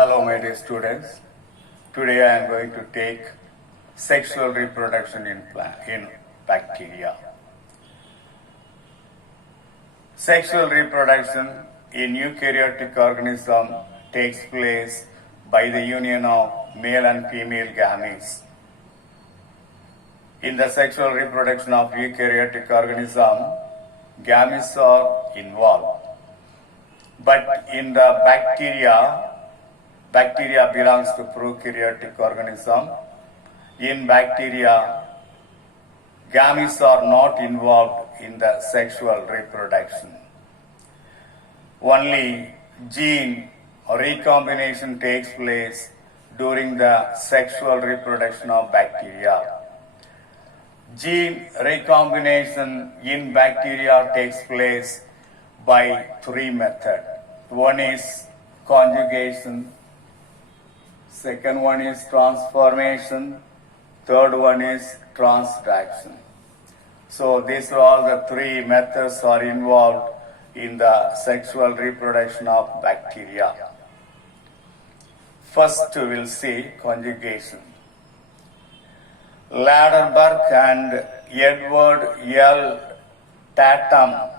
Hello, my dear students. Today I am going to take sexual reproduction in bacteria. Sexual reproduction in eukaryotic organism takes place by the union of male and female gametes. In the sexual reproduction of eukaryotic organism, gametes are involved. But in the bacteria belongs to prokaryotic organism. In bacteria, gametes are not involved in the sexual reproduction. Only gene recombination takes place during the sexual reproduction of bacteria. Gene recombination in bacteria takes place by three methods. One is conjugation, second one is transformation, third one is transduction. So these are all the three methods are involved in the sexual reproduction of bacteria. First we will see conjugation. Laderberg and Edward L. Tatum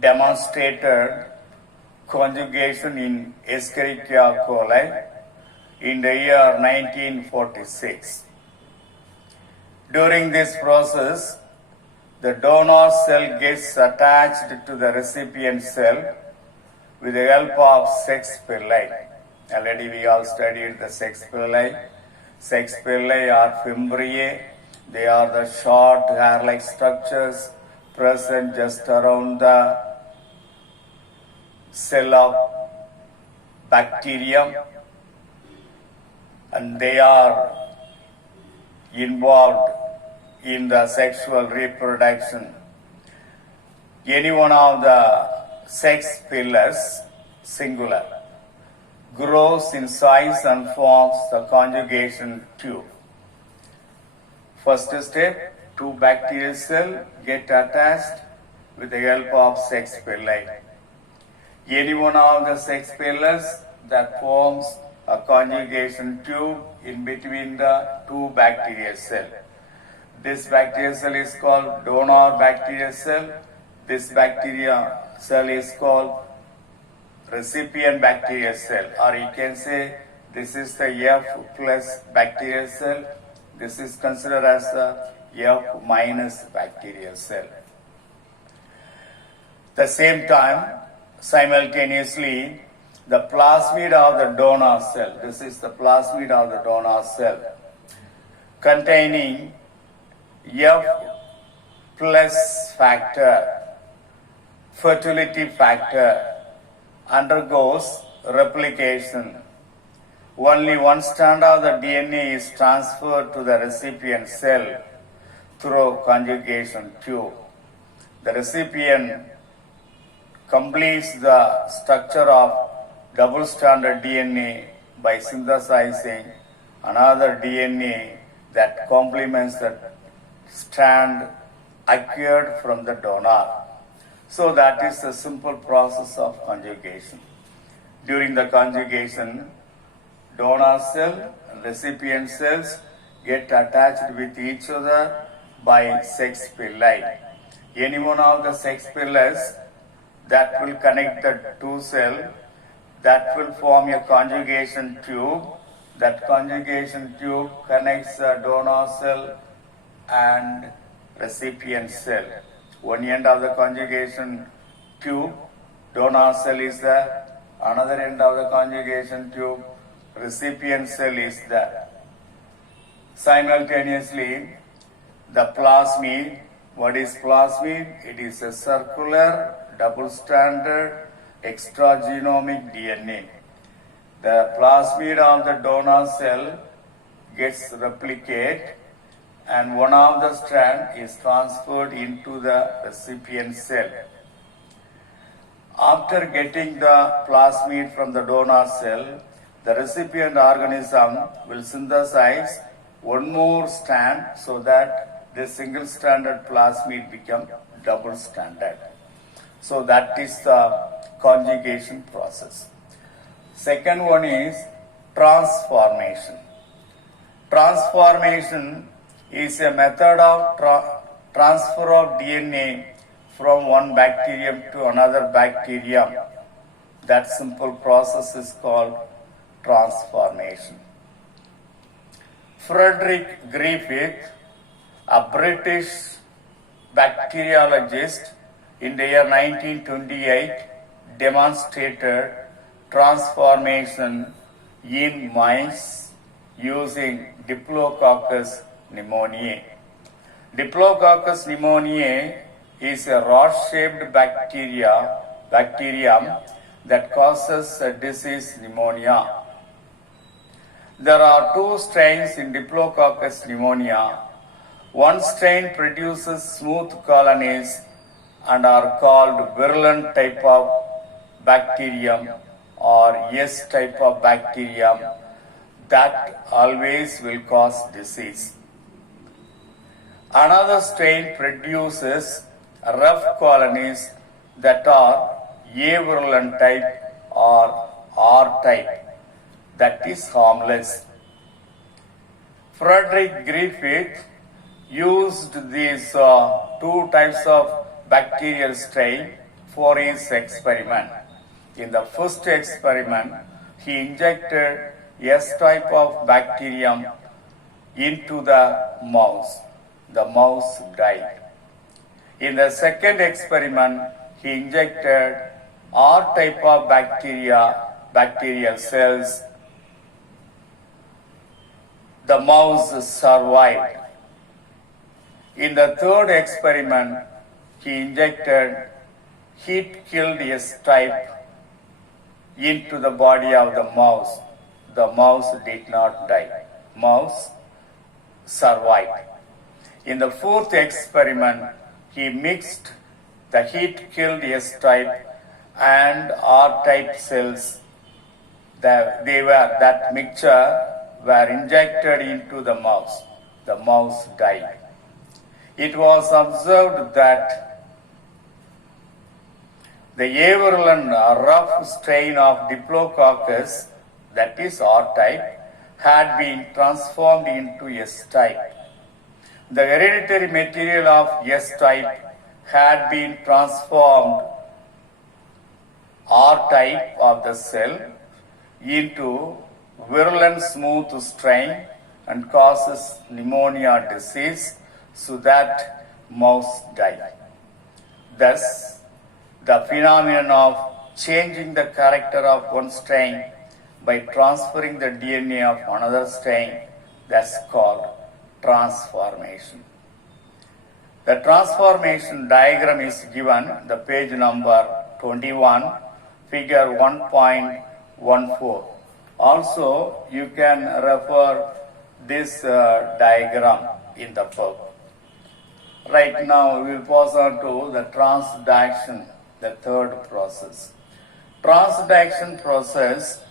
demonstrated conjugation in Escherichia coli in the year 1946. During this process, the donor cell gets attached to the recipient cell with the help of sex pili. Already we all studied the sex pili. Sex pili are fimbriae. They are the short hair-like structures present just around the cell of bacterium, and they are involved in the sexual reproduction. Any one of the sex pillars, singular, grows in size and forms the conjugation tube. First step, two bacterial cells get attached with the help of sex pili. Any one of the sex pillars that forms a conjugation tube in between the two bacterial cells. This bacterial cell is called donor bacterial cell. This bacteria cell is called recipient bacterial cell, or you can say this is the F plus bacterial cell. This is considered as the F minus bacterial cell. At the same time, simultaneously, the plasmid of the donor cell, this is the plasmid of the donor cell, containing F plus factor, fertility factor, undergoes replication. Only one strand of the DNA is transferred to the recipient cell through conjugation tube. The recipient completes the structure of double-stranded DNA by synthesizing another DNA that complements the strand acquired from the donor. So that is the simple process of conjugation. During the conjugation, donor cell and recipient cells get attached with each other by sex pili. Any one of the sex pillars that will connect the two cells, that will form a conjugation tube. That conjugation tube connects the donor cell and recipient cell. One end of the conjugation tube, donor cell is there. Another end of the conjugation tube, recipient cell is there. Simultaneously, the plasmid, what is plasmid? It is a circular, double-stranded, extragenomic DNA. The plasmid of the donor cell gets replicated and one of the strands is transferred into the recipient cell. After getting the plasmid from the donor cell, the recipient organism will synthesize one more strand so that the single-stranded plasmid becomes double-stranded. So that is the conjugation process. Second one is transformation. Transformation is a method of transfer of DNA from one bacterium to another bacterium. That simple process is called transformation. Frederick Griffith, a British bacteriologist, in the year 1928 demonstrated transformation in mice using Diplococcus pneumoniae. Diplococcus pneumoniae is a rod-shaped bacterium that causes a disease pneumonia. There are two strains in Diplococcus pneumonia. One strain produces smooth colonies and are called virulent type of bacterium or S type of bacterium that always will cause disease. Another strain produces rough colonies that are avirulent type or R type, that is harmless. Frederick Griffith used these two types of bacterial strain for his experiment. In the first experiment, he injected S type of bacterium into the mouse. The mouse died. In the second experiment, he injected R type of bacterial cells. The mouse survived. In the third experiment, he injected heat-killed S type into the body of the mouse. The mouse did not die. Mouse survived. In the fourth experiment, he mixed the heat-killed S type and R type cells. That mixture were injected into the mouse. The mouse died. It was observed that the avirulent rough strain of Diplococcus, that is R type, had been transformed into S type. The hereditary material of S type had been transformed R type of the cell into virulent smooth strain and causes pneumonia disease, so that mouse died. Thus, the phenomenon of changing the character of one strain by transferring the DNA of another strain, that's called transformation. The transformation diagram is given, the page number 21, figure 1.14. Also, you can refer this diagram in the book. Right now, we will pass on to the transduction, the third process. Transduction process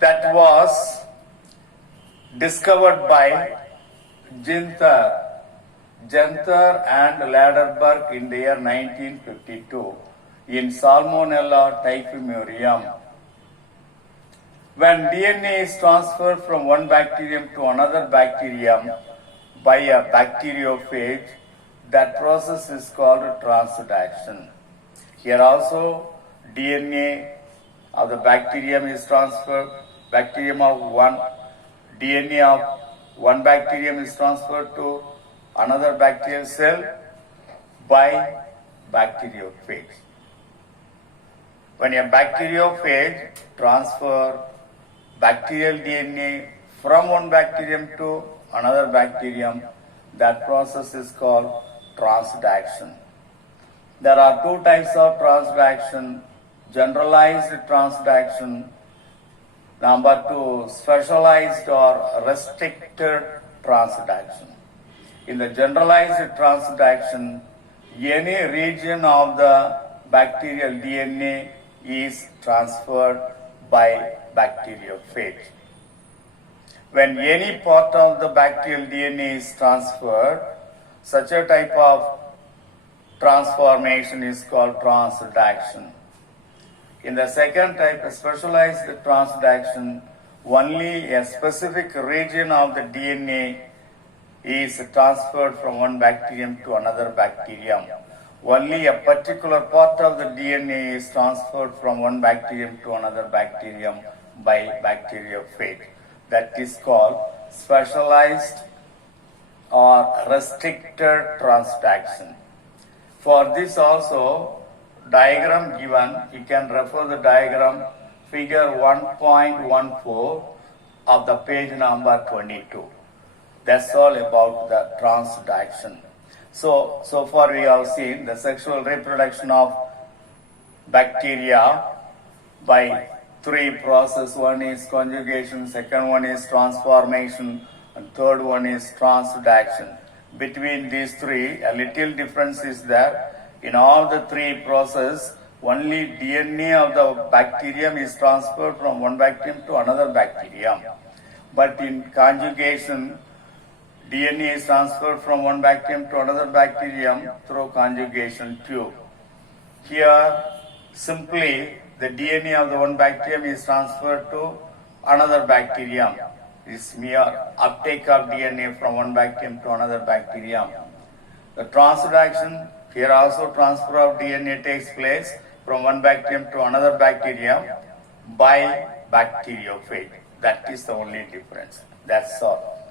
that was discovered by Ginther and Laderberg in the year 1952 in Salmonella typhimurium. When DNA is transferred from one bacterium to another bacterium by a bacteriophage, that process is called transduction. Here also DNA of the bacterium is transferred, DNA of one bacterium is transferred to another bacterial cell by bacteriophage. When a bacteriophage transfers bacterial DNA from one bacterium to another bacterium, that process is called transduction. There are two types of transduction: generalized transduction, number two, specialized or restricted transduction. In the generalized transduction, any region of the bacterial DNA is transferred by bacteriophage. When any part of the bacterial DNA is transferred, such a type of transformation is called transduction. In the second type, a specialized transduction, only a specific region of the DNA is transferred from one bacterium to another bacterium. Only a particular part of the DNA is transferred from one bacterium to another bacterium by bacteriophage. That is called specialized or restricted transduction. For this also, diagram given, you can refer the diagram figure 1.14 of the page number 22. That's all about the transduction. So far we have seen the sexual reproduction of bacteria by three processes. One is conjugation, second one is transformation, and third one is transduction. Between these three, a little difference is there. In all the three processes, only DNA of the bacterium is transferred from one bacterium to another bacterium. But in conjugation, DNA is transferred from one bacterium to another bacterium through conjugation tube. Here, simply the DNA of the one bacterium is transferred to another bacterium. It's mere uptake of DNA from one bacterium to another bacterium. The transduction, here also transfer of DNA takes place from one bacterium to another bacterium by bacteriophage. That is the only difference. That's all.